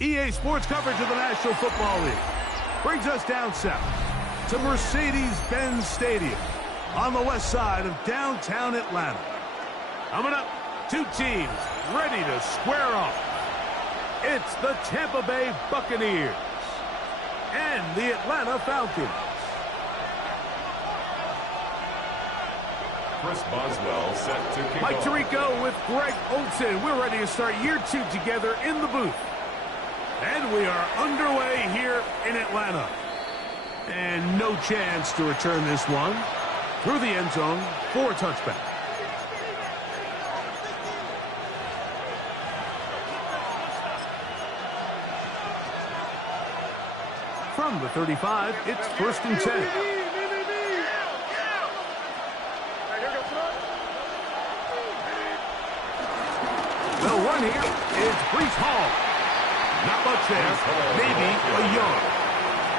EA Sports coverage of the National Football League brings us down south to Mercedes-Benz Stadium on the west side of downtown Atlanta. Coming up, two teams ready to square off. It's the Tampa Bay Buccaneers and the Atlanta Falcons. Chris Boswell set to kick Mike off. Tirico with Greg Olsen. We're ready to start year two together in the booth. And we are underway here in Atlanta. And no chance to return this one through the end zone for a touchback. From the 35, it's 1st and 10. The run here is Breece Hall. Not much there, maybe a yard.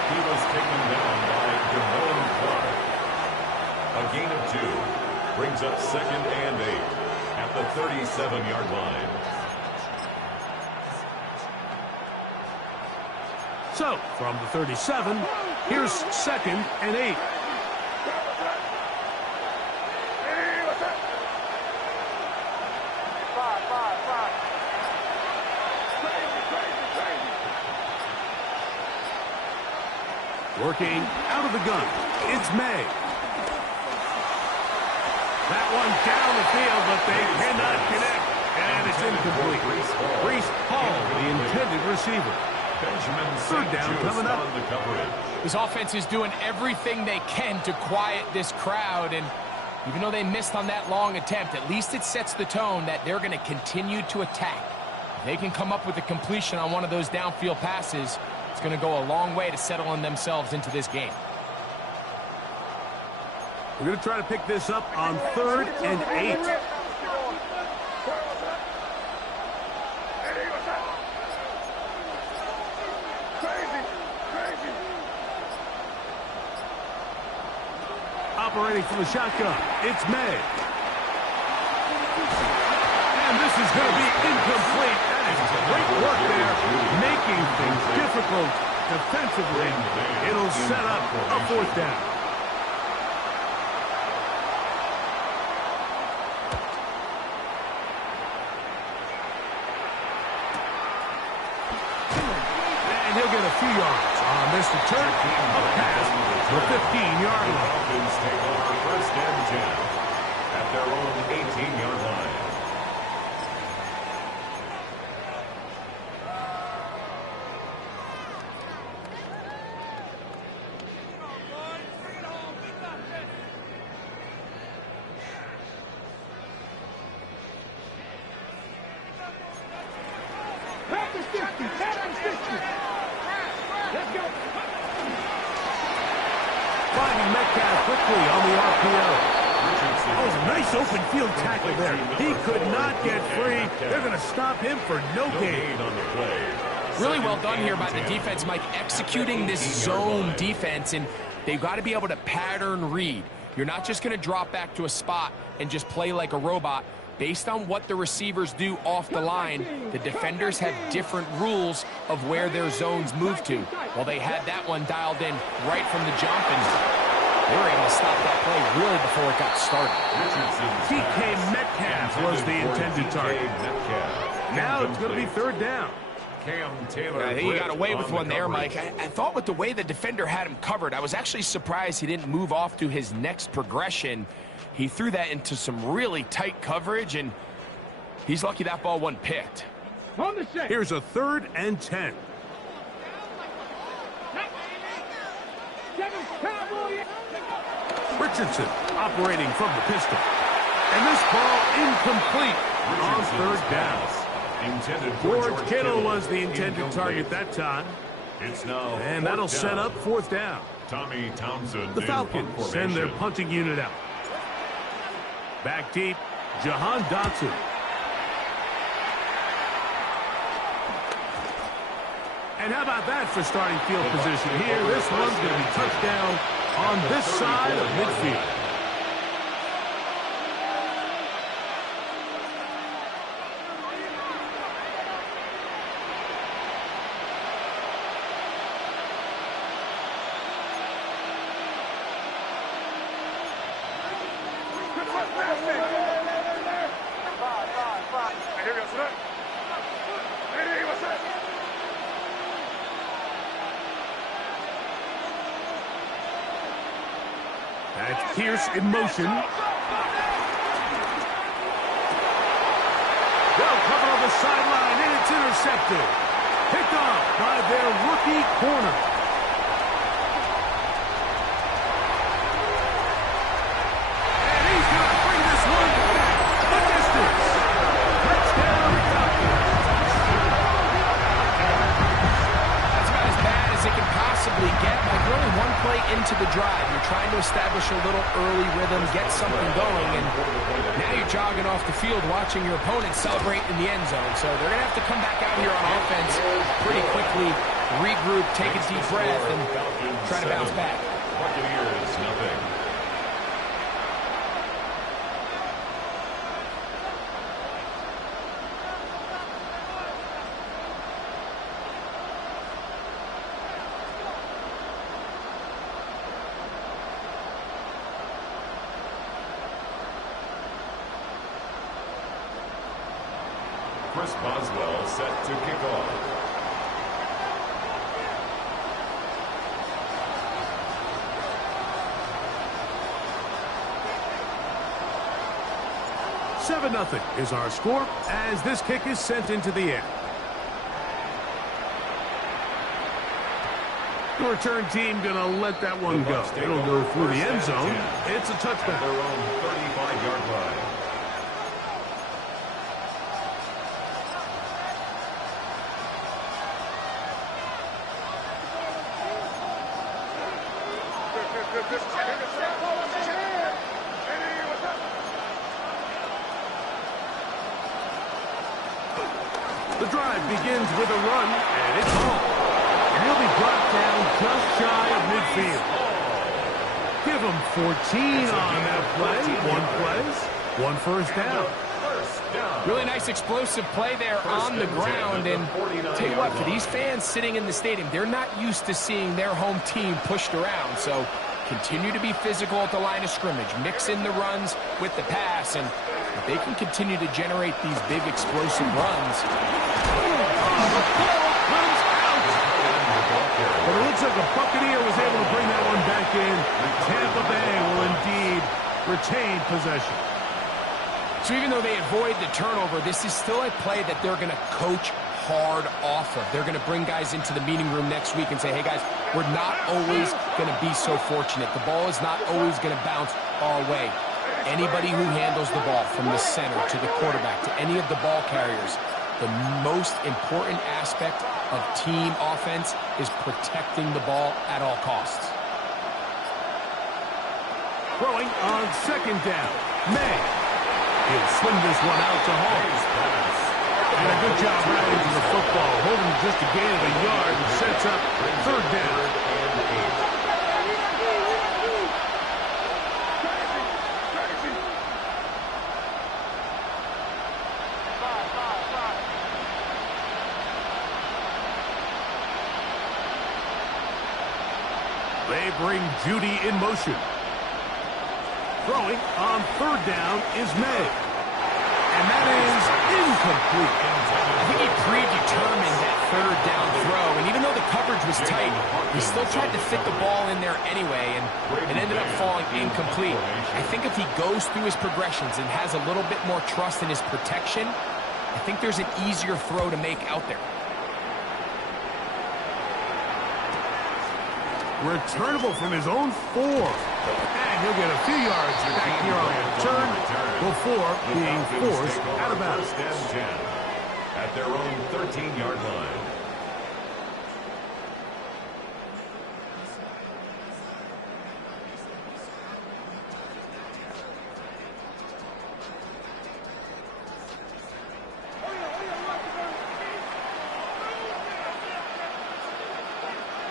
He was taken down by Devon Clark. A gain of 2 brings up 2nd and 8 at the 37-yard line. So, from the 37, here's 2nd and 8. Working out of the gun, it's May. That one down the field, but they cannot connect, and it's incomplete. Breece Hall, the intended receiver. Benjamin 3rd down coming up. On the coverage. This offense is doing everything they can to quiet this crowd, and even though they missed on that long attempt, at least it sets the tone that they're going to continue to attack. If they can come up with a completion on one of those downfield passes, it's going to go a long way to settling themselves into this game. We're going to try to pick this up on 3rd and 8. Operating from the shotgun, it's May. And this is going to be incomplete. That is great work there, making things difficult defensively. It'll set up a 4th down. And he'll get a few yards on this return. A pass for 15-yard line. Falcons take off the 1st and 10 at their own 18-yard line. Finding Metcalf quickly on the RPO. Oh, nice open field tackle there. He could not get free. They're going to stop him for no gain on the play. Really well done here by the defense, Mike, executing this zone defense, and they've got to be able to pattern read. You're not just going to drop back to a spot and just play like a robot. Based on what the receivers do off the line, the defenders have different rules of where their zones move to. Well, they had that one dialed in right from the jump, and They were able to stop that play really before it got started. DK Metcalf was the intended target. Now it's going to be third down. I think he got away with one there, Mike. I thought with the way the defender had him covered, I was actually surprised he didn't move off to his next progression. He threw that into some really tight coverage, and he's lucky that ball wasn't picked. Here's a 3rd and 10. Richardson operating from the pistol. And this ball incomplete on 3rd down. George Kittle was the intended target that time. And that'll set up 4th down. Tommy Townsend. The Falcons send their punting unit out. Back deep, Jahan Dotson. And how about that for starting field position here? This one's going to be touchdown on this side of midfield. That's Pierce in motion. Well covered on the sideline, and it's intercepted. Picked off by their rookie corner. And he's going to bring this one back the distance. Touchdown, Falcons. That's about as bad as it can possibly get. Like, we're only one play into the drive. You're trying to establish a little early rhythm, get something going, and now you're jogging off the field watching your opponent celebrate in the end zone. So they're going to have to come back out here on offense pretty quickly, regroup, take a deep breath, and try to bounce back. Buccaneers, nothing. Chris Boswell set to kick off. Nothing is our score as this kick is sent into the air. The return team going to let that one go. It'll go through the end zone. It's a touchdown. Their own 35-yard line. The drive begins with a run, and it's home. And he'll be brought down just shy of midfield. Give him 14 on that play. 1 first down. Really nice explosive play there on the ground. And tell you what, for these fans sitting in the stadium, they're not used to seeing their home team pushed around. So continue to be physical at the line of scrimmage. Mix in the runs with the pass, and if they can continue to generate these big explosive runs. But it looks like a Buccaneer was able to bring that one back in. Tampa Bay will indeed retain possession. So even though they avoid the turnover, this is still a play that they're going to coach hard off of. They're going to bring guys into the meeting room next week and say, hey guys, we're not always going to be so fortunate. The ball is not always going to bounce our way. Anybody who handles the ball from the center to the quarterback to any of the ball carriers, the most important aspect of team offense is protecting the ball at all costs. Throwing on 2nd down. May. He'll swing this one out to Hall. And a good job riding to the football, holding just a gain of a yard and sets up 3rd down. They bring Judy in motion. Throwing on third down is made. And that is incomplete. I think he predetermined that third down throw, and even though the coverage was tight, he still tried to fit the ball in there anyway, and it ended up falling incomplete. I think if he goes through his progressions and has a little bit more trust in his protection, I think there's an easier throw to make out there. Returnable from his own 4. And he'll get a few yards back here on the return before being forced out of bounds. At their own 13-yard line.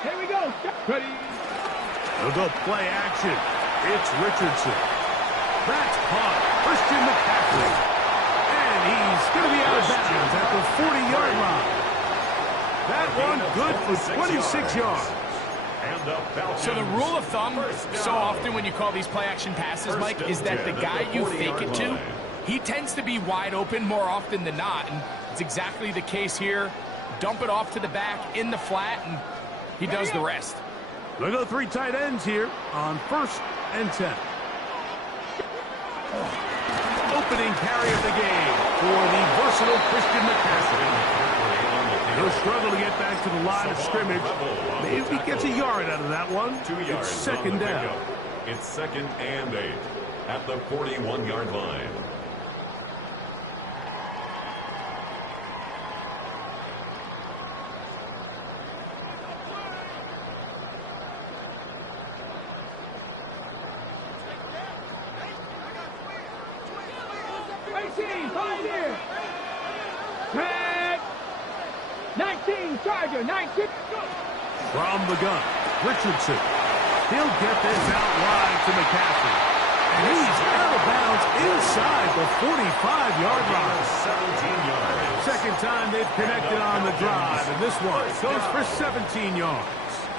Here we go. Ready. They'll go play action. It's Richardson. That's caught. Christian McCaffrey. And he's going to be out of bounds at the 40-yard line. That one good for 26 yards. So the rule of thumb, so often when you call these play-action passes, Mike, is that the guy you fake it to, he tends to be wide open more often than not. And it's exactly the case here. Dump it off to the back in the flat, and he does the rest. They'll go 3 tight ends here on 1st and 10. Opening carry of the game for the versatile Christian McCaffrey. He'll struggle to get back to the line of scrimmage. Maybe he gets a yard out of that one. 2 yards. It's 2nd down. It's 2nd and 8 at the 41-yard line. Tag. 19, Charger, 19. From the gun, Richardson. He'll get this out wide to McCaffrey. And he's out of bounds inside the 45-yard line. 17 yards. Second time they've connected on the drive, and this one goes for 17 yards.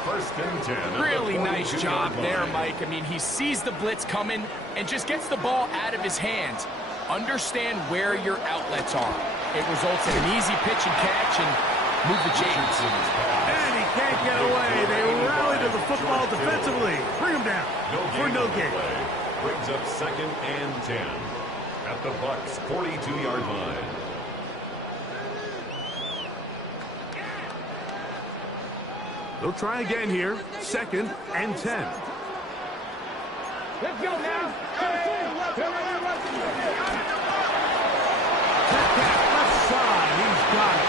1st and 10. Really nice job there, Mike. I mean, he sees the blitz coming and just gets the ball out of his hands. Understand where your outlets are. It results in an easy pitch and catch and move the chains. And he can't get away. They rally to the football defensively. Bring him down for no gain. Brings up 2nd and 10 at the Bucs 42-yard line. They'll try again here. 2nd and 10. Let's go now. Left side. He's got it.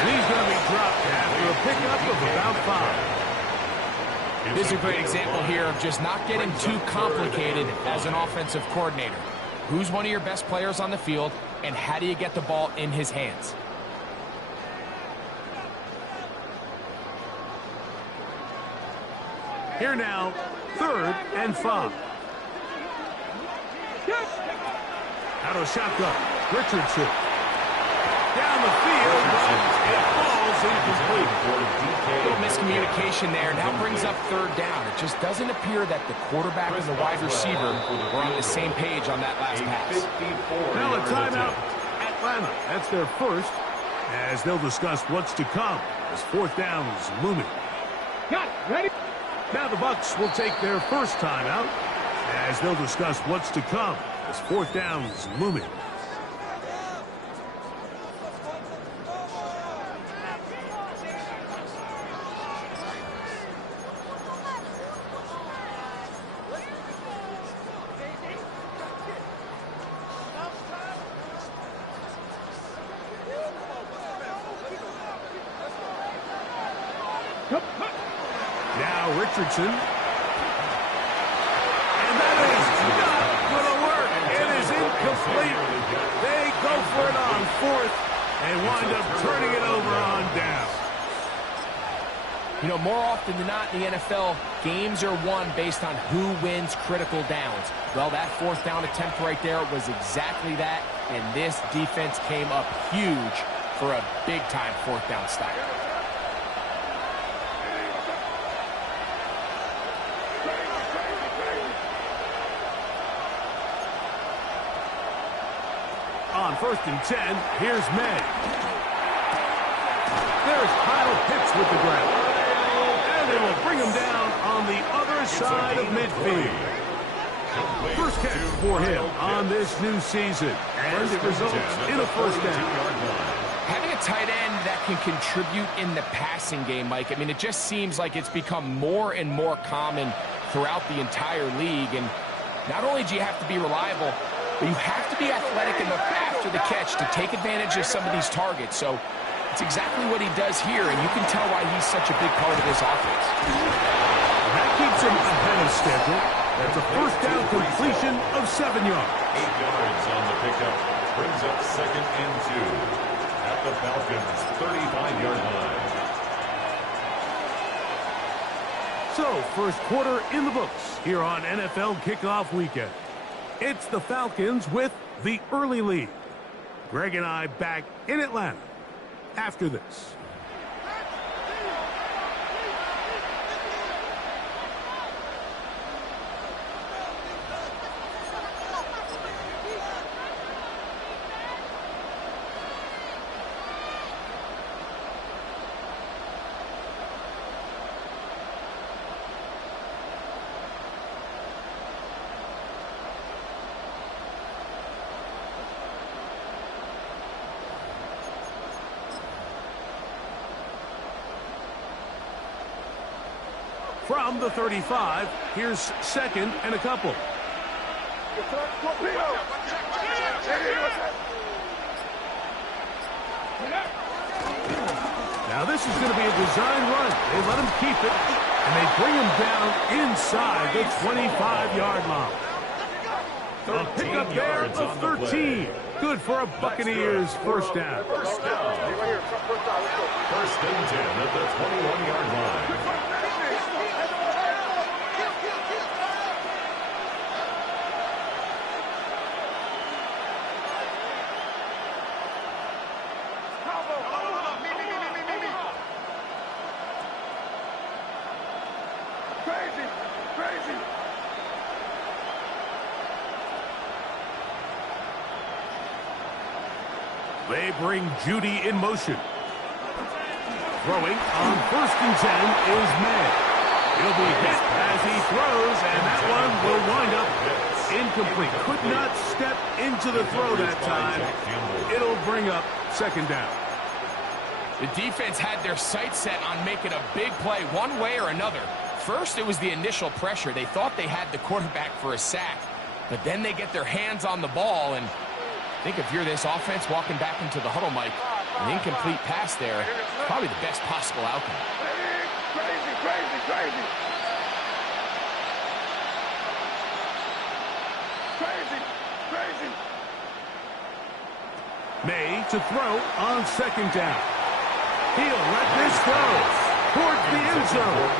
And he's going to be dropped after a pickup of about 5. This is a great example here of just not getting too complicated as an offensive coordinator. Who's one of your best players on the field, and how do you get the ball in his hands? Here now, 3rd and 5. Out of shotgun, Richardson. Down the field, but it falls incomplete. Little miscommunication there. Now brings up 3rd down. It just doesn't appear that the quarterback and the wide receiver were on the same page on that last pass. Now a timeout, Atlanta. That's their first, as they'll discuss what's to come as 4th down is looming. Got it. Ready? Now the Bucs will take their first timeout, as they'll discuss what's to come as 4th down is looming. Now Richardson. And that is not going to work. It is incomplete. They go for it on 4th and wind up turning it over on down. You know, more often than not in the NFL, games are won based on who wins critical downs. Well, that 4th down attempt right there was exactly that, and this defense came up huge for a big-time 4th down stop. On 1st and 10, here's May. There's Kyle Pitts with the grab. And they will bring him down on the other side of midfield. First catch for him on this new season. And it results in a first down. Having a tight end that can contribute in the passing game, Mike, I mean, it just seems like it's become more and more common throughout the entire league. And not only do you have to be reliable, but you have to be athletic enough after the catch to take advantage of some of these targets. So it's exactly what he does here, and you can tell why he's such a big part of this offense. That keeps him ahead of schedule. That's a first down completion of 7 yards. 8 yards on the pickup. Brings up 2nd and 2 at the Falcons' 35-yard line. So, first quarter in the books here on NFL Kickoff Weekend. It's the Falcons with the early lead. Greg and I back in Atlanta after this. From the 35, here's 2nd and a couple. Now this is going to be a design run. They let him keep it, and they bring him down inside the 25-yard line. A pickup there of 13. Good for a Buccaneers first down. First and 10 at the 21-yard line. They bring Judy in motion. Throwing on 1st and 10 is May. He'll be hit as he throws, and that one will wind up incomplete. Could not step into the throw that time. It'll bring up 2nd down. The defense had their sights set on making a big play one way or another. First, it was the initial pressure. They thought they had the quarterback for a sack, but then they get their hands on the ball, and I think if you're this offense walking back into the huddle, Mike, an incomplete pass there, probably the best possible outcome. Crazy, crazy, crazy. Crazy, crazy. May to throw on 2nd down. He'll let this go towards the end zone.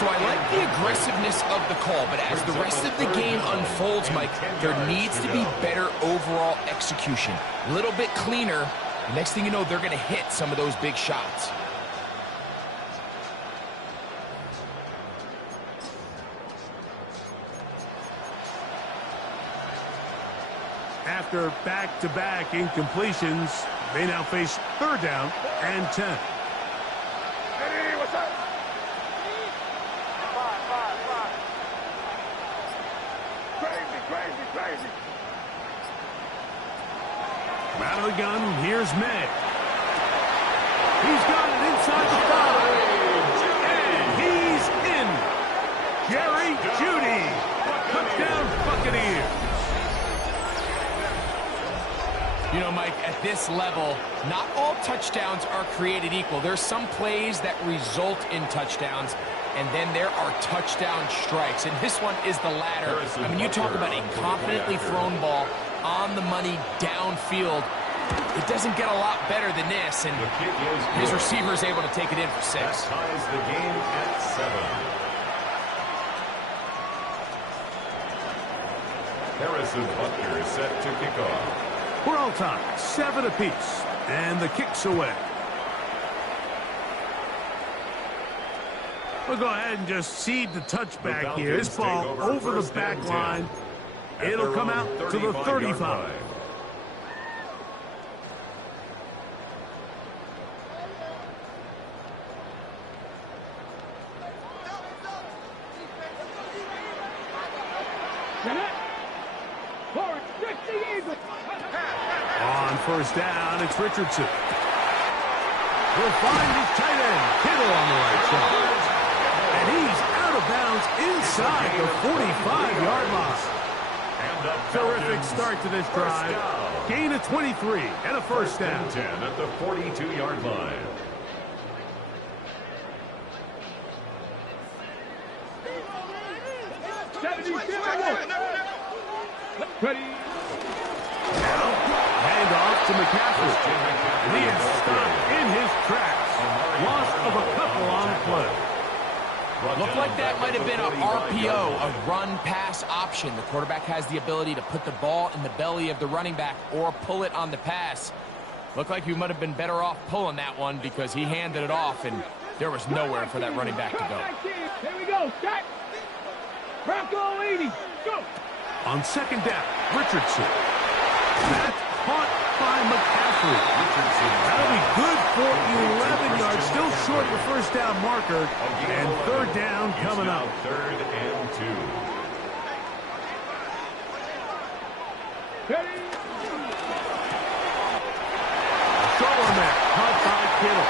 So I like the aggressiveness of the call, but as the rest of the game unfolds, Mike, there needs to be better overall execution. A little bit cleaner. The next thing you know, they're going to hit some of those big shots. After back-to-back incompletions, they now face 3rd down and 10. Hey, what's up? Crazy, crazy, crazy. Out of the gun, here's May. He's got it inside the 5. And he's in. Jerry Jeudy. Touchdown Buccaneers. You know, Mike, at this level, not all touchdowns are created equal. There's some plays that result in touchdowns, and then there are touchdown strikes. And this one is the latter. I mean, you talk about a confidently thrown ball on the money downfield. It doesn't get a lot better than this, and his receiver is able to take it in for 6. That ties the game at 7. Harrison Butker is set to kick off. We're all tied, 7 apiece, and the kick's away. We'll go ahead and just seed the touchback here. This ball over the back line. It'll come out to the 35. first down. It's Richardson. We'll find his tight end, Kittle, on the right side. And he's out of bounds inside the 45-yard line. Terrific start to this drive. Gain of 23 and a first down. 10 at the 42-yard line. Ready. Now, hand off to McCaffrey. And he is stopped in his tracks. Loss of a couple on the play. Looked like that might have been a RPO, a run-pass option. The quarterback has the ability to put the ball in the belly of the running back or pull it on the pass. Looked like he might have been better off pulling that one because he handed it off, and there was nowhere for that running back to go. Here we go. Start. Bronco 80. Go. On second down, Richardson. That's caught by McCaffrey. That'll be good for 11 yards. Still short of the first down marker. And third down coming up. Third and 2. Ready. Short one there. Caught by Kittle.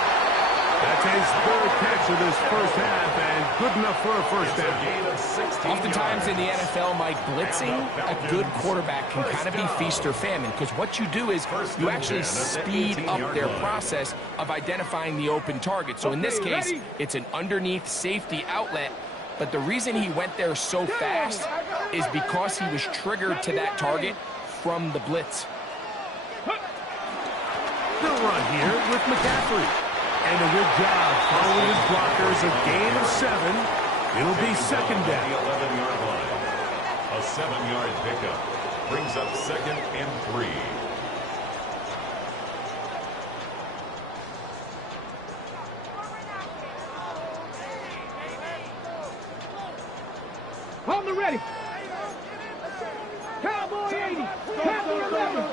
That's his third catch of this first half, and good enough for a first down. Oftentimes in the NFL, Mike, blitzing a good quarterback can kind of be feast or famine, because what you do is you actually speed up their process of identifying the open target. So in this case, it's an underneath safety outlet, but the reason he went there so fast is because he was triggered to that target from the blitz. They'll run here with McCaffrey. And a good job following his blockers. A gain of 7. It'll be second down. The 11-yard line. A 7-yard pickup brings up second and 3. On the ready. Cowboy 80. Cowboy 11.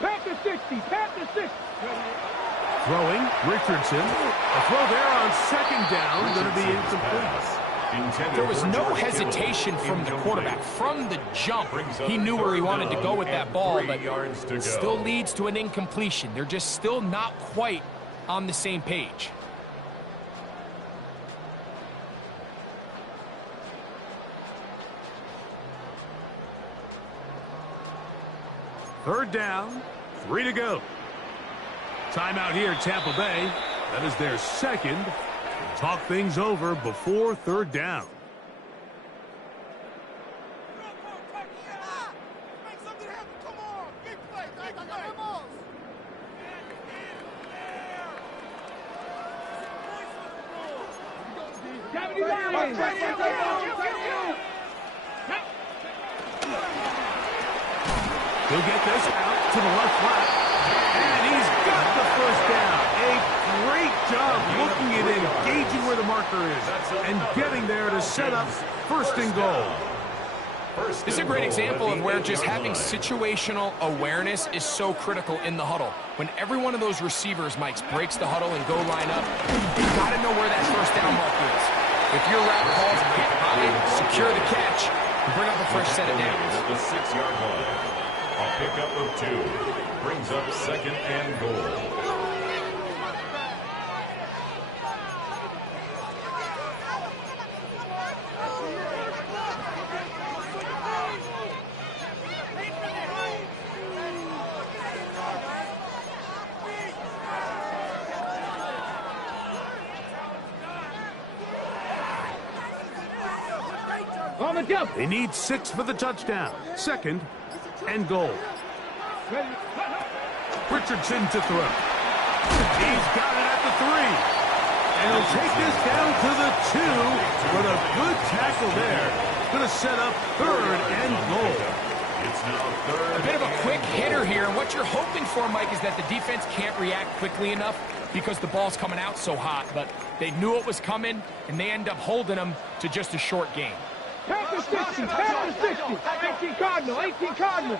Panther 60. Panther 60. Throwing, Richardson. A throw there on second down. Going to be incomplete. There was no hesitation from the quarterback. From the jump, he knew where he wanted to go with that ball, but it still leads to an incompletion. They're just still not quite on the same page. Third down, 3 to go. Timeout here at Tampa Bay. That is their second. Talk things over before third down. He'll get this out to the left flat. And he's got the first down. A great job looking at it, engaging where the marker is, and getting there to set up first and goal. This is a great example of where just having situational awareness is so critical in the huddle. When every one of those receivers, Mike, breaks the huddle and go line up, you've got to know where that first down marker is. If your route calls get high, secure the catch, and bring up a fresh set of downs. At the 6-yard line. A pickup of 2 brings up second and goal. On the jump. They need 6 for the touchdown. Second and goal. Richardson to throw. He's got it at the 3. And he'll take this down to the 2 with a good tackle there. Going to set up third and goal. It's now third. A bit of a quick hitter here, and what you're hoping for, Mike, is that the defense can't react quickly enough because the ball's coming out so hot, but they knew it was coming, and they end up holding them to just a short game. Panther 60. Panther 60. 18 Cardinal. 18 Cardinal.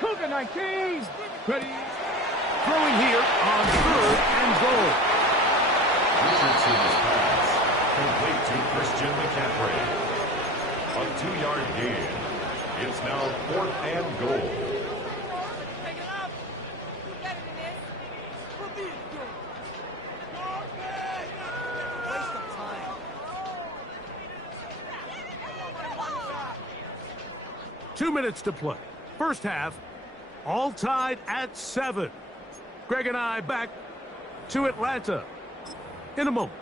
Cougar 19. Ready. Throwing here on third and goal. Richardson's pass complete to Christian McCaffrey. A 2-yard gain. It's now 4th and goal. Take it up. You better than this. We'll be good. Waste of time. 2 minutes to play. First half, all tied at 7. Greg and I back to Atlanta in a moment.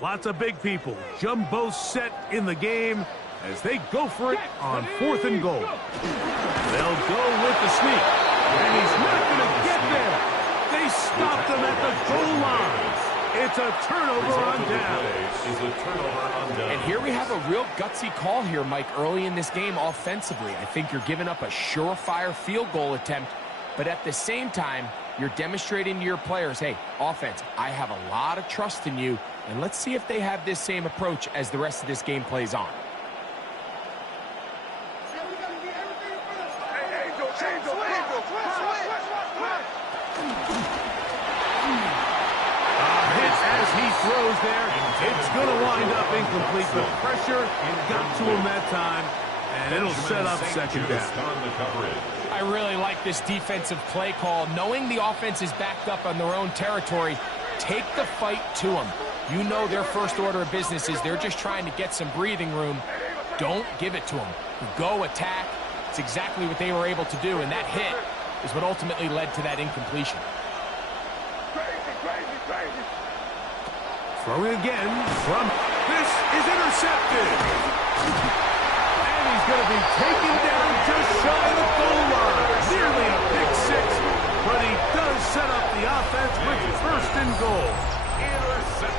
Lots of big people. Jumbo set in the game as they go for it on 4th and goal. They'll go with the sneak. And he's not going to get there. They stopped him at the goal line. It's a turnover on down. And here we have a real gutsy call here, Mike, early in this game offensively. I think you're giving up a surefire field goal attempt, but at the same time, you're demonstrating to your players, hey, offense, I have a lot of trust in you, and let's see if they have this same approach as the rest of this game plays on. As he throws there, it's going to wind up incomplete. The pressure got to him that time, and it'll set up second down. I really like this defensive play call. Knowing the offense is backed up on their own territory, take the fight to them. You know their first order of business is they're just trying to get some breathing room. Don't give it to them. Go attack. It's exactly what they were able to do, and that hit is what ultimately led to that incompletion. Throwing again from this is intercepted. And he's going to be taken down just shy of the goal line. Nearly a pick six, but he does set up the offense with 1st and goal.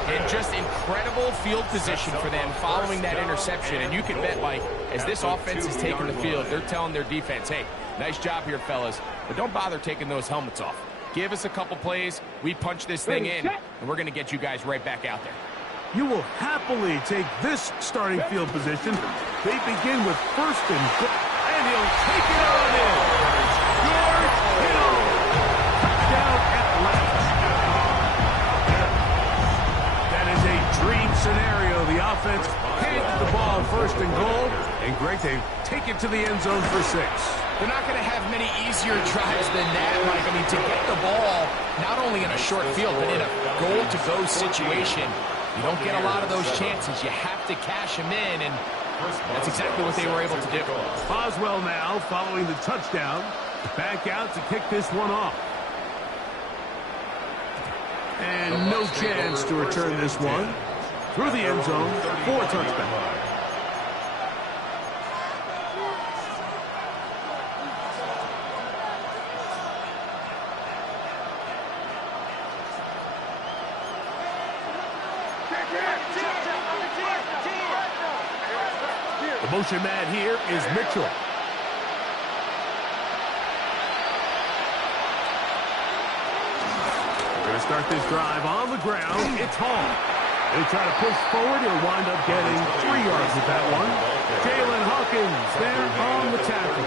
And just incredible field position for them following that interception. And you can bet, Mike, as this offense is taking the field, they're telling their defense, hey, nice job here, fellas, but don't bother taking those helmets off. Give us a couple plays, we punch this thing in, and we're going to get you guys right back out there. You will happily take this starting field position. They begin with 1st and goal, and he'll take it on in. George Kittle, touchdown Atlanta. That is a dream scenario. The offense handed the ball 1st and goal, and Greg, they take it to the end zone for 6. They're not going to have many easier drives than that, Mike. I mean, to get the ball, not only in a short field, but in a goal-to-go situation, you don't get a lot of those chances. You have to cash them in, and that's exactly what they were able to do. Boswell now following the touchdown. Back out to kick this one off. And no chance to return this one through the end zone for a touchback. The motion man here is Mitchell. We're going to start this drive on the ground. It's Hall. They try to push forward. He'll wind up getting 3 yards with that one. Jalen Hawkins there on the tackle.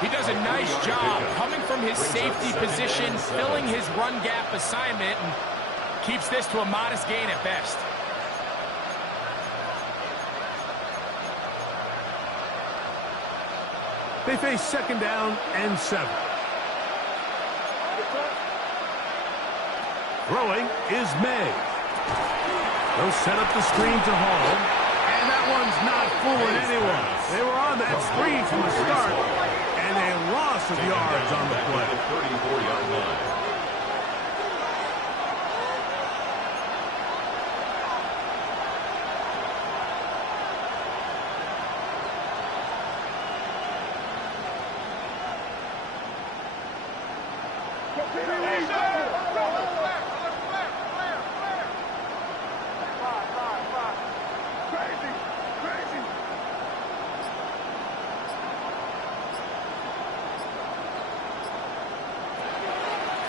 He does a nice job coming from his safety position, filling his run gap assignment, and keeps this to a modest gain at best. They face 2nd down and 7. Throwing is May. They'll set up the screen to Hall. And that one's not fooling anyone. They were on that screen from the start, and a loss of yards on the play. 34-yard line.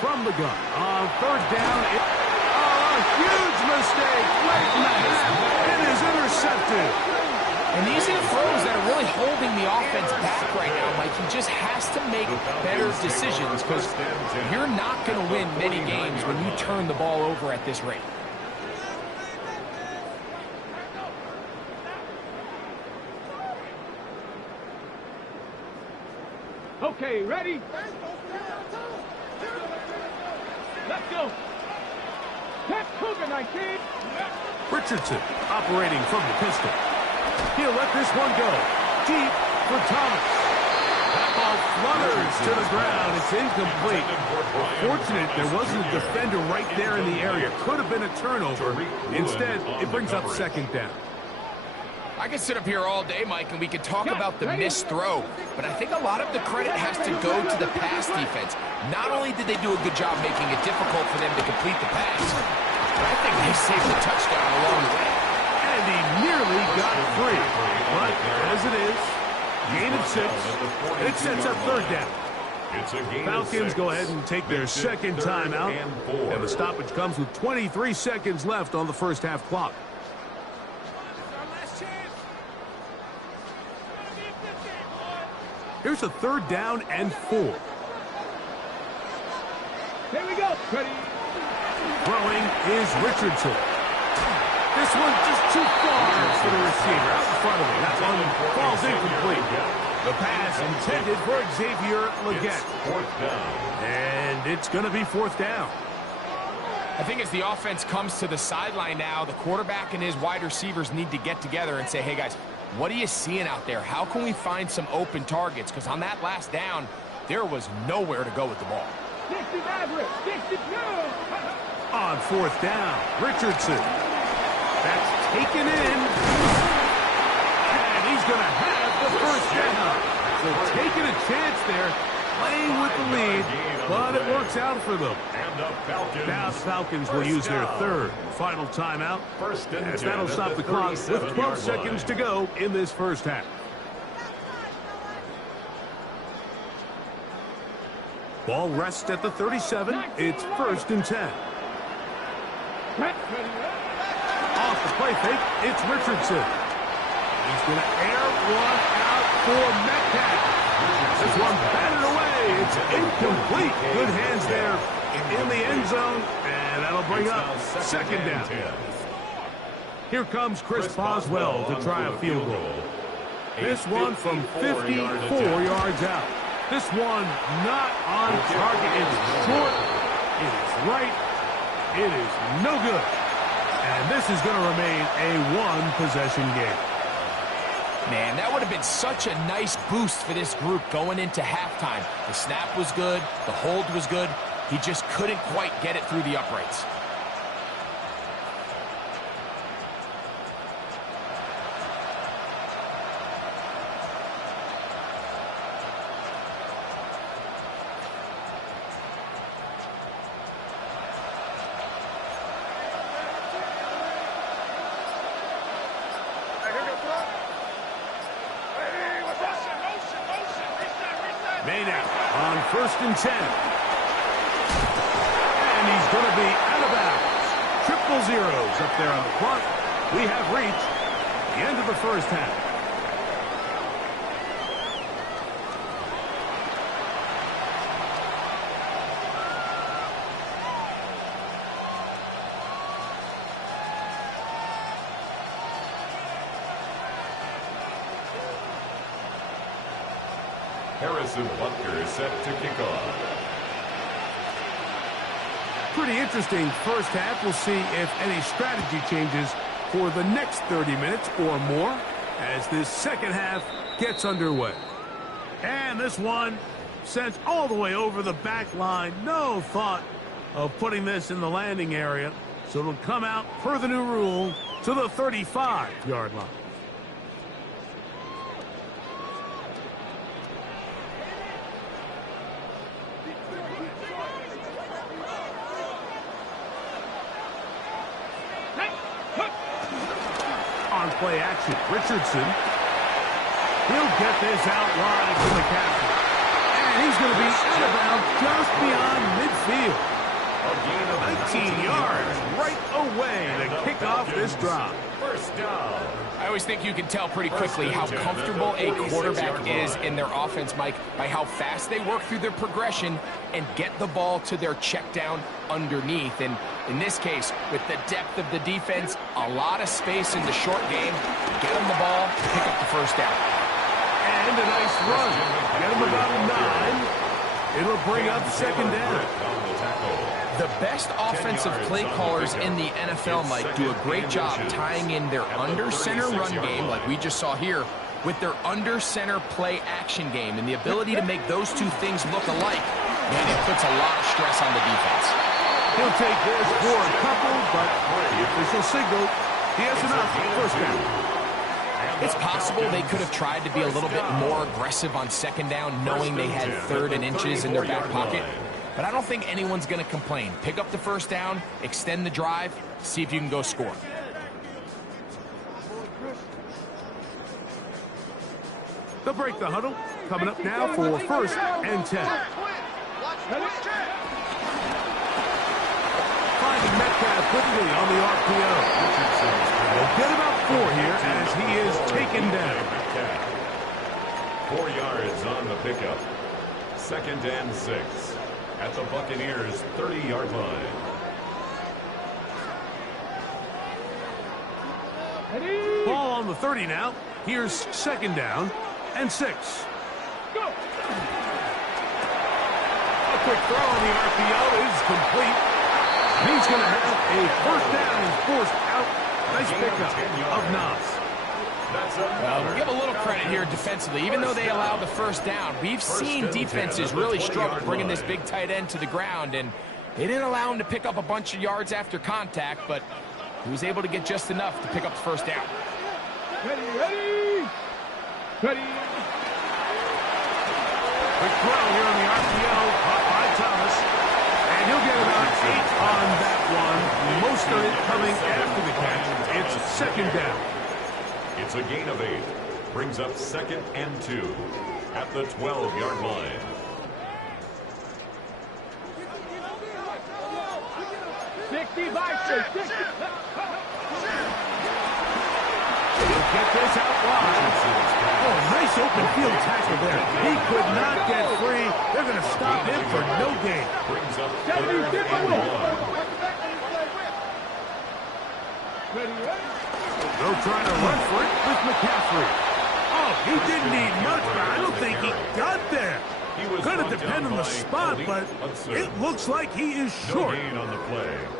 From the gun on 3rd down. A huge mistake. Late pass. It is intercepted. And these are the throws that are really holding the offense back right now, Mike. He just has to make better decisions because you're not going to win many games when you turn the ball over at this rate. Okay, ready? Let's go. Catch Cougar 19. Richardson operating from the pistol. He'll let this one go. Deep for Thomas. That ball flutters to the ground. It's incomplete. Fortunate there wasn't a defender right there in the area. Could have been a turnover. Instead, it brings up second down. I could sit up here all day, Mike, and we could talk about the missed throw, but I think a lot of the credit has to go to the pass defense. Not only did they do a good job making it difficult for them to complete the pass, but I think they saved the touchdown along the way. And he nearly got free. But as it is, gain of 6, and it sets up third down. Falcons go ahead and take their second timeout, and the stoppage comes with 23 seconds left on the first half clock. Here's a third down and 4. Here we go. Ready? Throwing is Richardson. This one just too far for the receiver out in front of him. That one falls incomplete. The pass intended for Xavier Legette. And it's going to be fourth down. I think as the offense comes to the sideline now, the quarterback and his wide receivers need to get together and say, hey, guys, what are you seeing out there? How can we find some open targets? Because on that last down, there was nowhere to go with the ball. 60 average. 62. On fourth down, Richardson. That's taken in. And he's going to have the first down. So taking a chance there, playing with the lead, but it works out for them. Now the Falcons will use their third final timeout, as that'll stop the clock with 12 seconds to go in this first half. Ball rests at the 37. It's 1st and 10. Off the play fake, it's Richardson. He's going to air one out for Metcalf. This one batted away. It's incomplete. Good hands there in the end zone, and that'll bring up second down. Here comes Chris Boswell to try a field goal. This one from 54 yards out. This one not on target. It is short. It is right. It is no good. And this is going to remain a one-possession game. Man, that would have been such a nice boost for this group going into halftime. The snap was good. The hold was good. He just couldn't quite get it through the uprights. Maynard on 1st and 10. And he's going to be out of bounds. Triple zeros up there on the clock. We have reached the end of the first half. Harrison Butker is set to kick off. Pretty interesting first half. We'll see if any strategy changes for the next 30 minutes or more as this second half gets underway. And this one sent all the way over the back line. No thought of putting this in the landing area. So it'll come out per the new rule to the 35-yard line. Play action. Richardson. He'll get this out wide to McCaffrey. And he's going to be out of bounds just beyond midfield. A gain of 19 yards right away to kick off this drive. First down. I always think you can tell pretty quickly how comfortable a quarterback is in their offense, Mike, by how fast they work through their progression and get the ball to their check down underneath. And in this case, with the depth of the defense, a lot of space in the short game, get them the ball, pick up the first down. And a nice run. Get him about 9. It'll bring up second down. The best offensive play callers in the NFL, Mike, do a great job tying in their under-center run game, like we just saw here, with their under-center play action game. And the ability to make those two things look alike, man, it puts a lot of stress on the defense. He'll take this for a couple, but the official signal, he has enough. First down. It's possible they could have tried to be a little bit more aggressive on second down, knowing they had 3rd and inches in their back pocket. But I don't think anyone's going to complain. Pick up the first down, extend the drive, see if you can go score. They'll break the huddle. Coming up now for 1st and 10. Finding Metcalf quickly on the RPO. They'll get about 4 here as he is taken down. 4 yards on the pickup. 2nd and 6 at the Buccaneers' 30-yard line. Ball on the 30 now. Here's 2nd down and 6. Go. A quick throw on the RPO is complete. He's going to have a 1st down and forced out. Nice pickup of Nas. Well, we'll give a little credit here defensively. Even though they allowed the 1st down, we've seen defenses really struggle bringing this big tight end to the ground, and they didn't allow him to pick up a bunch of yards after contact, but he was able to get just enough to pick up the 1st down. Ready, ready. Ready. Quick throw here on the RPO, caught by Thomas. And he'll get about 8 on that one. Most of it coming after the catch. It's 2nd down. It's a gain of 8. Brings up 2nd and 2 at the 12-yard line. He'll get this out wide. Oh, nice open field tackle there. He could not get free. They're going to stop him for no gain. Brings up 3rd and 1. They'll try to run for it with McCaffrey. Oh, he didn't need much, but I don't think he got there. Going to depend on the spot, but it looks like he is short.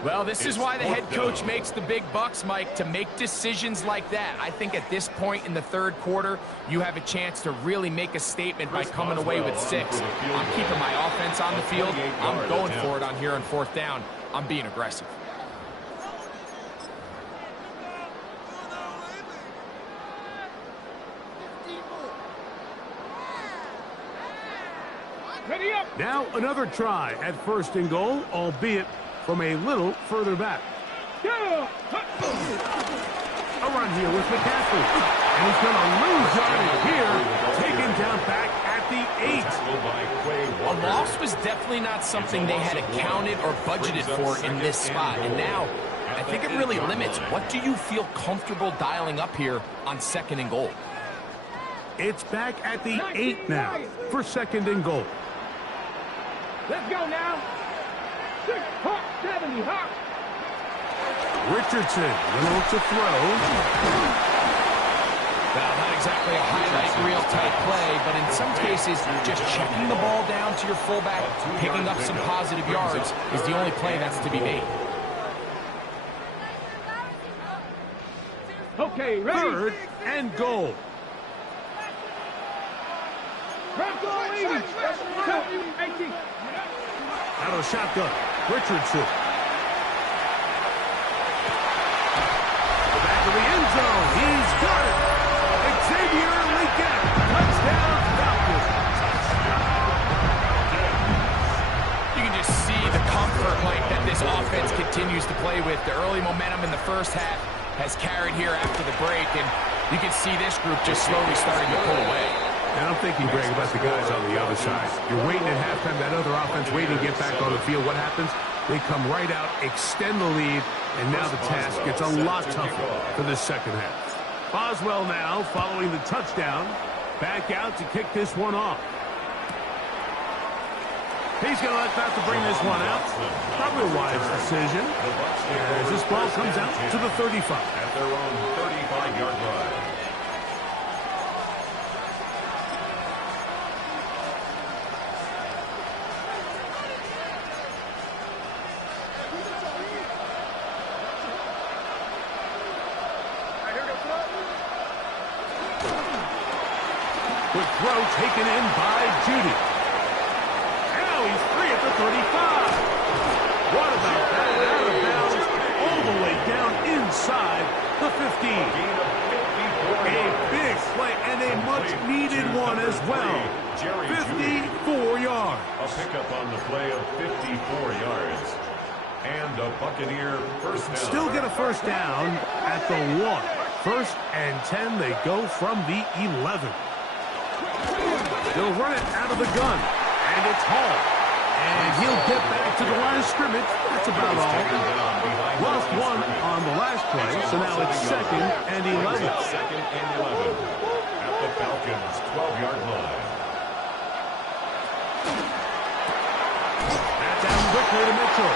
Well, this is why the head coach makes the big bucks, Mike, to make decisions like that. I think at this point in the 3rd quarter, you have a chance to really make a statement by coming away with 6. I'm keeping my offense on the field. I'm going for it on here on 4th down. I'm being aggressive. Now another try at 1st and goal, albeit from a little further back. A run here with McCaffrey. And he's going to lose yardage here, taken down back at the 8. A loss was definitely not something they had accounted or budgeted for in this spot. And now, I think it really limits. What do you feel comfortable dialing up here on 2nd and goal? It's back at the 8 now for 2nd and goal. Let's go now. 6 hot, 70 hot. Richardson, little to throw. Well, not exactly a highlight reel type play, but in some cases, just checking the ball down to your fullback, picking up some positive yards is the only play that's to be made. Okay, ready? 3rd and goal. Out of the shotgun, Richardson. Back to the end zone. He's got it. Xavier Legette. Touchdown, Falcons. You can just see the comfort, Mike, that this offense continues to play with. The early momentum in the 1st half has carried here after the break, and you can see this group just slowly starting to pull away. And I'm thinking, Greg, about the guys on the other side. You're waiting at halftime, that other offense waiting to get back on the field. What happens? They come right out, extend the lead, and now the task gets a lot tougher for the second half. Boswell now, following the touchdown, back out to kick this one off. He's going to about to bring this one out. Probably a wise decision as this ball comes out to the 35. At their own 35-yard line. Quick throw taken in by Judy. Now he's free at the 35. What about that? Out of bounds all the way down inside the 15. A big play and a much-needed one as well. 54 yards. A pickup on the play of 54 yards. And a Buccaneer first down. Still get a first down at the 1. First and 10, they go from the 11. They'll run it out of the gun, and it's Hall. And he'll get back to the line of scrimmage. That's about all. Lost one on the last play, so now it's 2nd and 11. 2nd and 11 at the Falcons' 12-yard line. That's down quickly to Mitchell.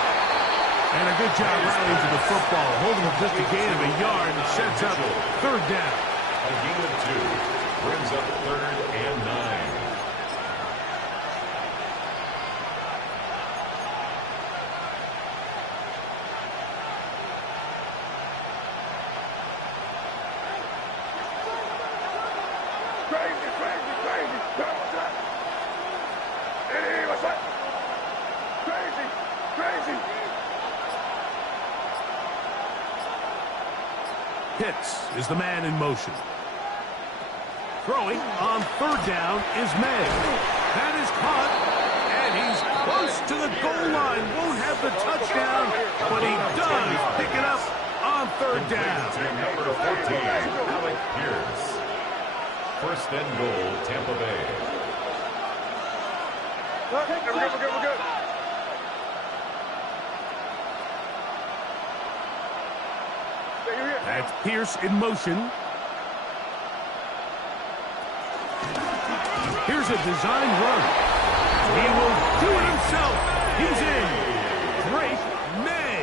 And a good job rallying to the football, holding just a gain of a yard and sets up 3rd down. A gain of 2 brings up 3rd and 9. Pitts is the man in motion. Throwing on 3rd down is May. That is caught, and he's close to the goal line. Won't have the touchdown, but he does pick it up on 3rd down. Number 14, Alec Pierce. 1st and goal, Tampa Bay. We're good. That's Pierce in motion. Here's a design run. He will do it himself. He's in. Drake May.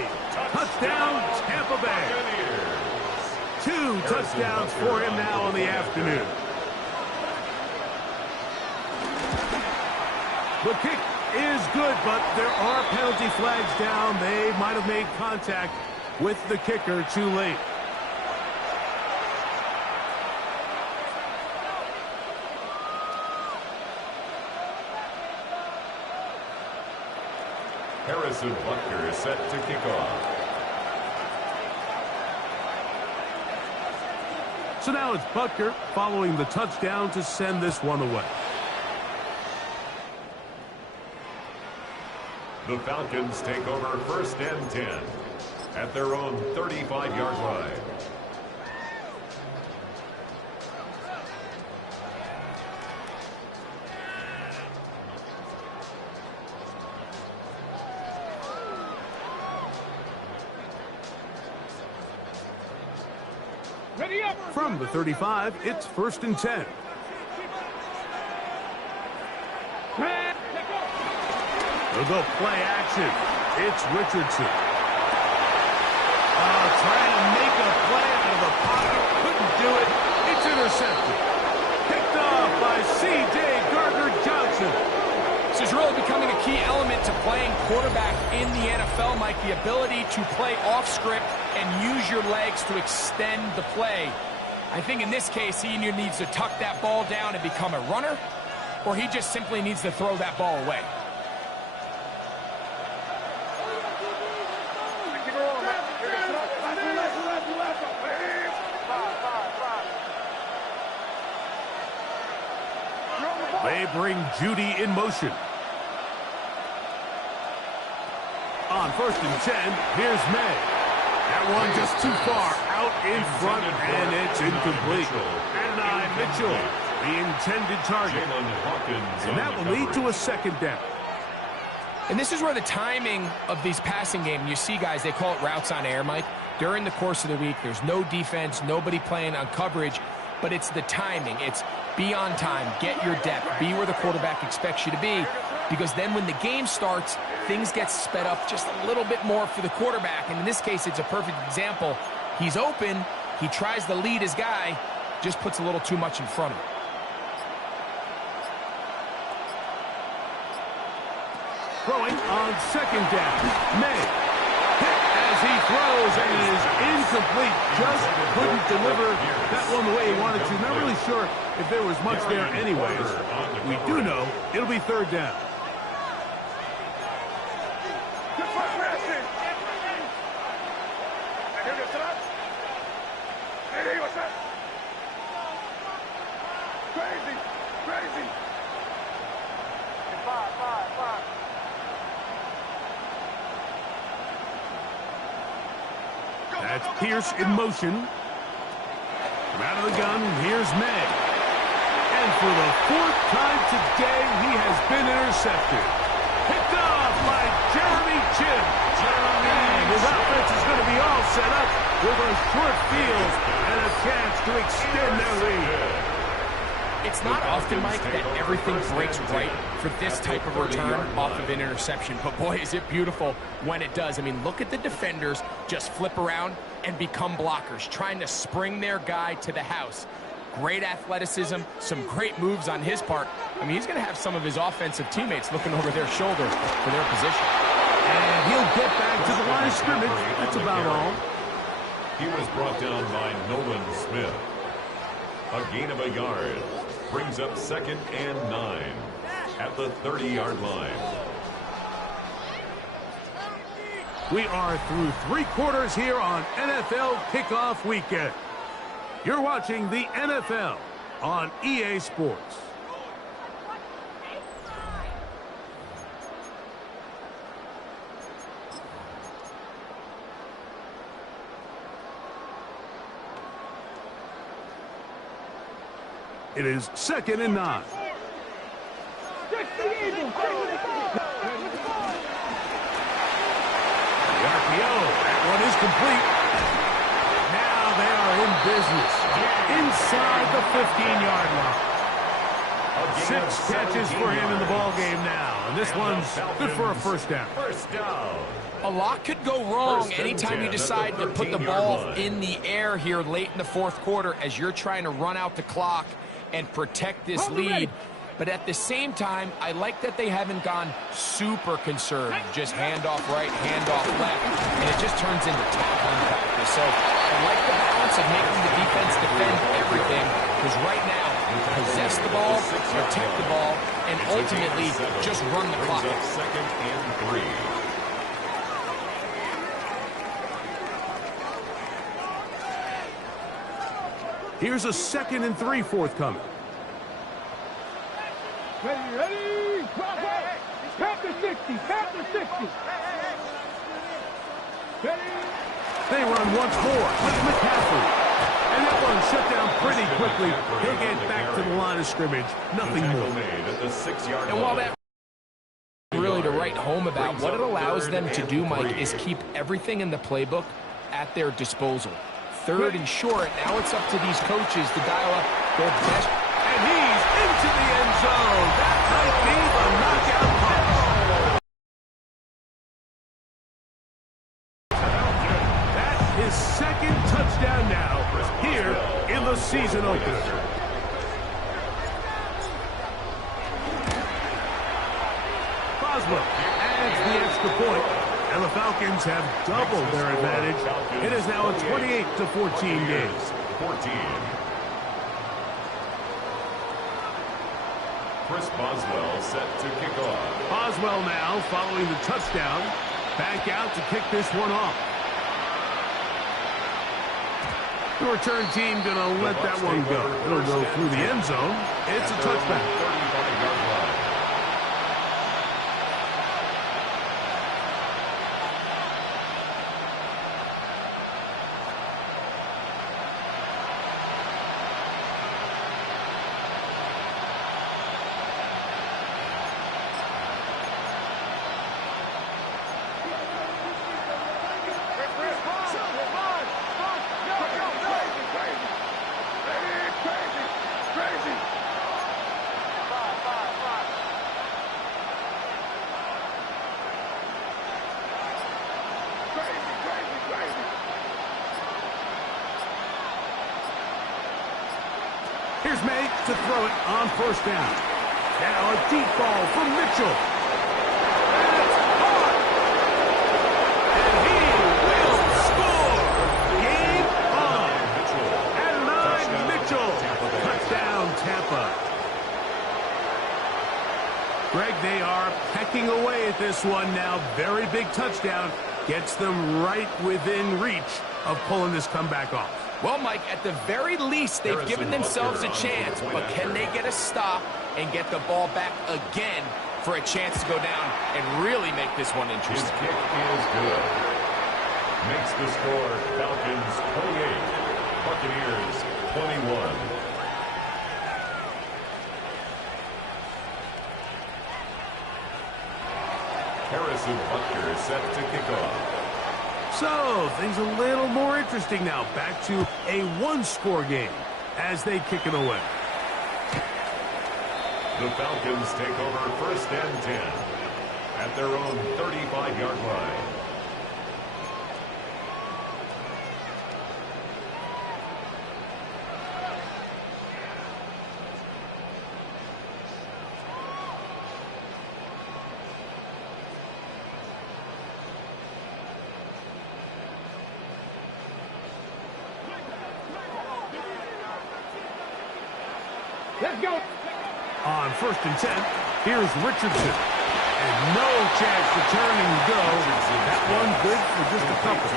Touchdown, Tampa Bay. 2 touchdowns for him now in the afternoon. The kick is good, but there are penalty flags down. They might have made contact with the kicker too late. Harrison Butker is set to kick off. So now it's Butker following the touchdown to send this one away. The Falcons take over 1st and 10 at their own 35-yard line. From the 35, it's 1st and 10. They'll go play action. It's Richardson. Trying to make a play out of the pocket. Couldn't do it. It's intercepted. Picked off by C.J. Gardner-Johnson. This is really becoming a key element to playing quarterback in the NFL, Mike. The ability to play off script and use your legs to extend the play. I think in this case, he either needs to tuck that ball down and become a runner, or he just simply needs to throw that ball away. They bring Judy in motion. On 1st and 10, here's May. That one just too far out in front, and it's incomplete. Adonai Mitchell, the intended target. And that will lead to a 2nd down. And this is where the timing of these passing game, you see guys, they call it routes on air, Mike. During the course of the week, there's no defense, nobody playing on coverage, but it's the timing. It's be on time, get your depth, be where the quarterback expects you to be, because then when the game starts, things get sped up just a little bit more for the quarterback. And in this case, it's a perfect example. He's open, he tries to lead his guy, just puts a little too much in front of him. Throwing on second down. May hit as he throws, and it is incomplete. Just couldn't deliver that one the way he wanted to. Not really sure if there was much there anyways. We do know it'll be third down. That's Pierce in motion. From out of the gun, here's May. And for the fourth time today, he has been intercepted. Picked off by Jeremy Chin. And his offense is going to be all set up with a short field and a chance to extend their lead. It's not often, Mike, that everything breaks right for this type of return off of an interception. But, boy, is it beautiful when it does. I mean, look at the defenders just flip around and become blockers, trying to spring their guy to the house. Great athleticism, some great moves on his part. I mean, he's going to have some of his offensive teammates looking over their shoulder for their position. And he'll get back to the line of scrimmage. That's about all. He was brought down by Nolan Smith. A gain of a yard. Brings up 2nd and 9 at the 30-yard line. We are through 3 quarters here on NFL Kickoff Weekend. You're watching the NFL on EA Sports. It is 2nd and 9. The RPO, that one is complete. Now they are in business inside the 15-yard line. 6 catches for him in the ball game now, and this one's good for a first down. A lot could go wrong anytime you decide to put the ball in the air here late in the fourth quarter as you're trying to run out the clock and protect this lead. But at the same time, I like that they haven't gone super conserved. Just handoff right, handoff left, and it just turns into tackling practice. So I like the balance of making the defense defend everything, because right now, possess the ball, protect the ball, and ultimately just run the clock. 2nd and 3. Here's a 2nd and 3 forthcoming. Ready, Panther 60, Panther 60. Ready. They run once more with McCaffrey. And that one shut down pretty quickly. He'll get back to the line of scrimmage. Nothing more. And while that really to write home about, what it allows them to do, Mike, is keep everything in the playbook at their disposal. 3rd and short, now it's up to these coaches to dial up their best. And he's into the end zone. That might be the knockout pass. That's his 2nd touchdown now here in the season opener. Boswell adds the extra point. And the Falcons have doubled their advantage. It is now a 28-14 game. 14. Chris Boswell set to kick off. Boswell now following the touchdown. Back out to kick this one off. The return team going to let that one go. It'll go through the end zone. It's a touchback. 35-yard line. to throw it on first down. Now a deep ball from Mitchell. That's caught. And he will score. Game on. And 9 Mitchell. Touchdown Tampa. Greg, they are pecking away at this one now. Very big touchdown. Gets them right within reach of pulling this comeback off. Well, Mike, at the very least, they've given themselves a chance, but can they get a stop and get the ball back again for a chance to go down and really make this one interesting? His kick is good. Makes the score Falcons 28, Buccaneers 21. Harrison Butker set to kick off. So, things a little more interesting now. Back to a one-score game as they kick it away. The Falcons take over first and 10 at their own 35-yard line. Let's go. On first and 10, here's Richardson. And no chance to turn and go. That one good for just a couple.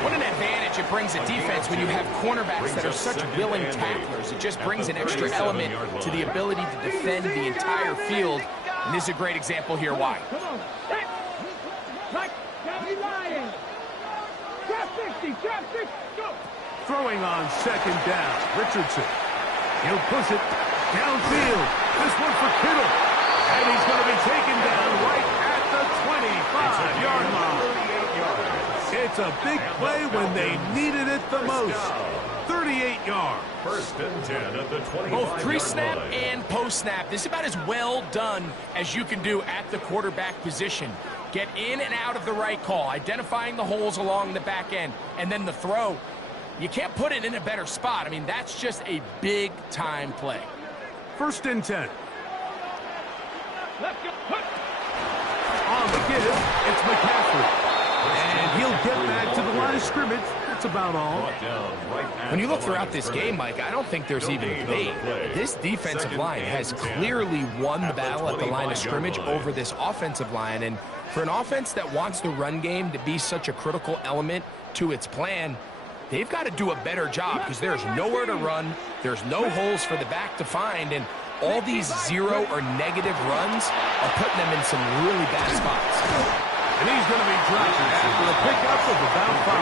What an advantage it brings a defense when you have cornerbacks that are such willing tacklers. It just brings an extra element to the ability to defend the entire field. And this is a great example here why. Come on. Right. Johnny Ryan. Trap 60. Trap 60. Go. Throwing on second down, Richardson. He'll push it downfield. This one for Kittle. And he's going to be taken down right at the 25-yard line. It's a big play when they needed it the most. 38 yards. First and 10 at the 25-yard line. Both pre-snap and post-snap. This is about as well done as you can do at the quarterback position. Get in and out of the right call, identifying the holes along the back end, and then the throw. You can't put it in a better spot. I mean, that's just a big-time play. First and 10. Let's go. On the give, it's McCaffrey. And he'll get back to the line of scrimmage. That's about all. When you look throughout this game, Mike, I don't think there's even debate. This defensive line has clearly won the battle at the line of scrimmage over this offensive line. And for an offense that wants the run game to be such a critical element to its plan, they've got to do a better job because there's nowhere to run. There's no holes for the back to find. And all these zero or negative runs are putting them in some really bad spots. And he's going to be dropped after a pickup of about 5.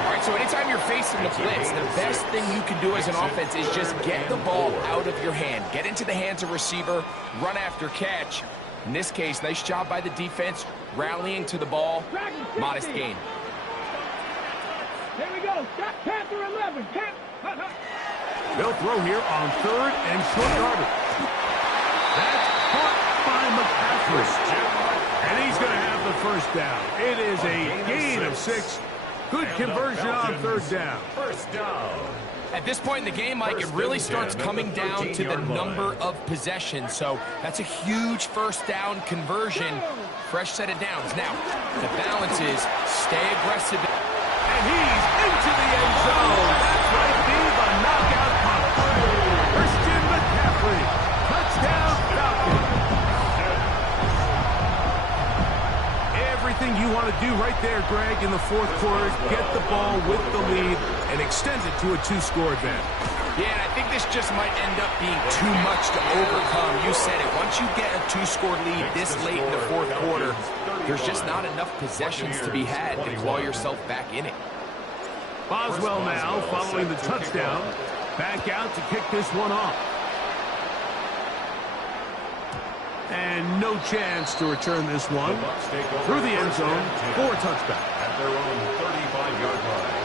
All right, so anytime you're facing the blitz, the best thing you can do as an offense is just get the ball out of your hand. Get into the hands of receiver, run after catch. In this case, nice job by the defense, rallying to the ball. Modest gain. Here we go. Panther 11. They'll throw here on third and short yardage. That's caught by McCaffrey. And he's going to have the first down. It is a gain of 6. Good conversion on third down. First down. At this point in the game, Mike, it really starts coming down to the number of possessions. So that's a huge first down conversion. Fresh set of downs. Now, the balance is stay aggressive. And he's into the end zone. That's right, Steve, a knockout punt. Christian McCaffrey. Touchdown, Falcons. Everything you want to do right there, Greg, in the fourth quarter, get the ball with the lead and extend it to a 2-score advantage. Yeah, and I think this just might end up being too much to overcome. You said it. Once you get a 2-score lead this late in the fourth quarter, there's just not enough possessions to be had to claw yourself back in it. Boswell now, following the touchdown, back out to kick this one off. And no chance to return this one through the end zone for a touchback. At their own 35-yard line.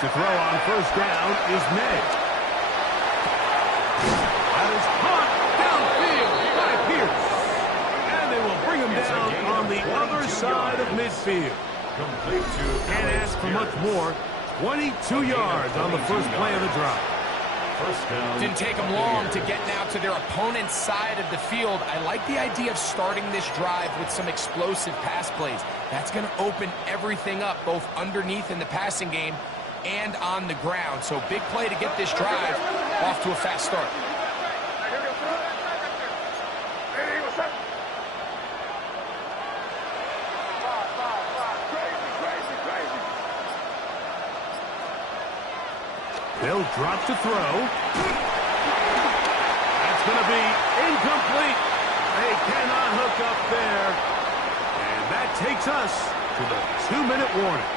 To throw on first down is May. That is caught downfield by Pierce. And they will bring him down on the other side of midfield. Can't ask for much more. 22 yards on the first play of the drive. First down. Didn't take them long to get now to their opponent's side of the field. I like the idea of starting this drive with some explosive pass plays. That's going to open everything up, both underneath in the passing game and on the ground. So big play to get this drive off to a fast start. They'll drop to throw. That's going to be incomplete. They cannot hook up there. And that takes us to the 2-minute warning.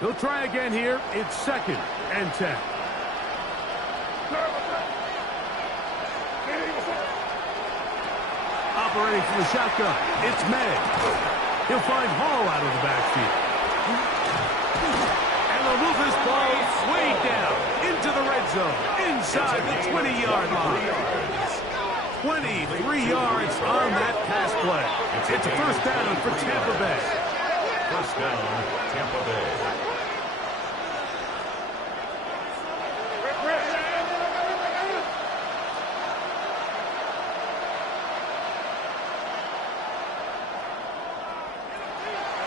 They'll try again here. It's 2nd and 10. Operating from the shotgun, it's May. He'll find Hall out of the backfield. And they'll move this ball way down into the red zone, inside the 20-yard line. 23 yards on that pass play. It's a first down for Tampa Bay. First down, Tampa Bay.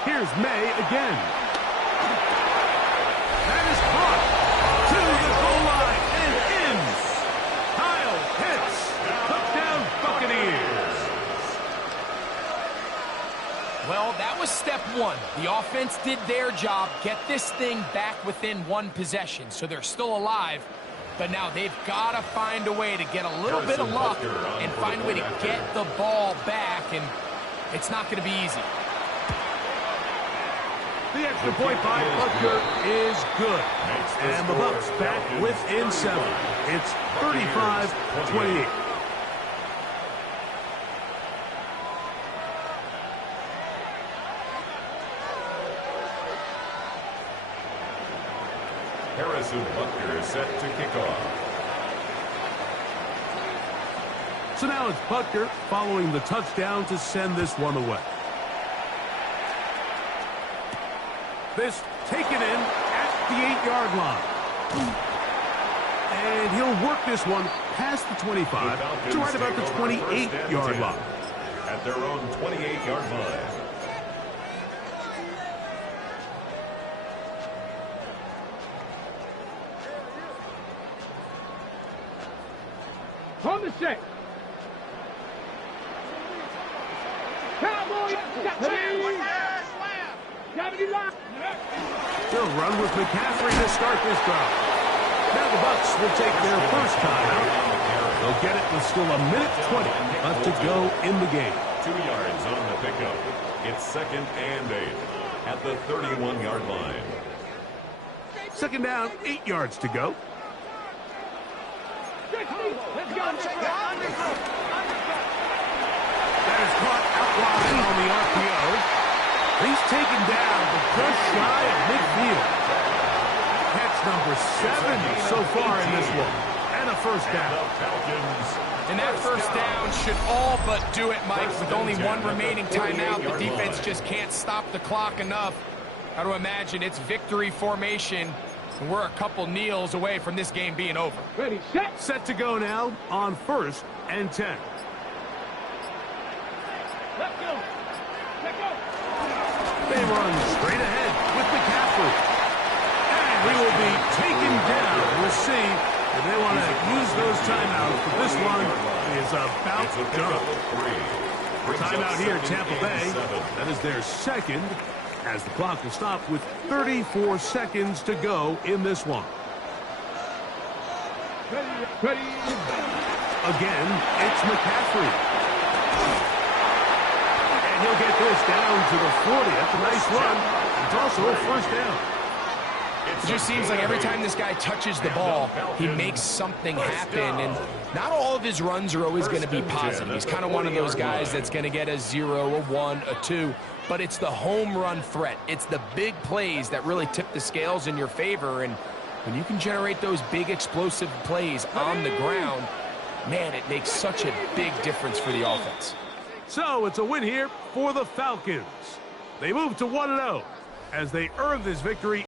Here's May again. That is caught to the goal line and in. Kyle Pitts, touchdown Buccaneers. Well, that was step one. The offense did their job, get this thing back within one possession, so they're still alive. But now they've got to find a way to get a little bit of luck and find a way to get the ball back, and it's not going to be easy. The extra point by Butker is good. And the Bucs back within 7. It's 35-28. Harrison Butker is set to kick off. So now it's Butker following the touchdown to send this one away. This taken in at the 8-yard line. And he'll work this one past the 25 to right about the 28-yard line. At their own 28-yard line. On the set. Cowboys. They'll run with McCaffrey to start this drive. Now the Bucs will take their first timeout. They'll get it with still a minute 20 left to go in the game. 2 yards on the pickup. It's 2nd and 8 at the 31-yard line. 2nd down, 8 yards to go. Let's go. That is caught out wide on the RPO. He's taken down, but just shy of midfield. Catch number 7 so far in this one. And a first down. And that first down should all but do it, Mike. With only one remaining timeout, the defense just can't stop the clock enough. Got to imagine it's victory formation, and we're a couple kneels away from this game being over. Ready, set. Set to go now on 1st and 10. Let's go. Let's go. They run straight ahead with McCaffrey. And he will be taken down. We'll see if they want to use those timeouts, but this one is about done. Timeout here, Tampa Bay. That is their 2nd, as the clock will stop with 34 seconds to go in this one. Ready. Again, it's McCaffrey. And he'll get this down to the 40. That's a nice run. It's also a first down. It just seems like every time this guy touches the ball, he makes something happen, and not all of his runs are always going to be positive. He's kind of one of those guys that's going to get a 0, a 1, a 2, but it's the home run threat. It's the big plays that really tip the scales in your favor, and when you can generate those big explosive plays on the ground, man, it makes such a big difference for the offense. So it's a win here for the Falcons. They move to 1-0 as they earn this victory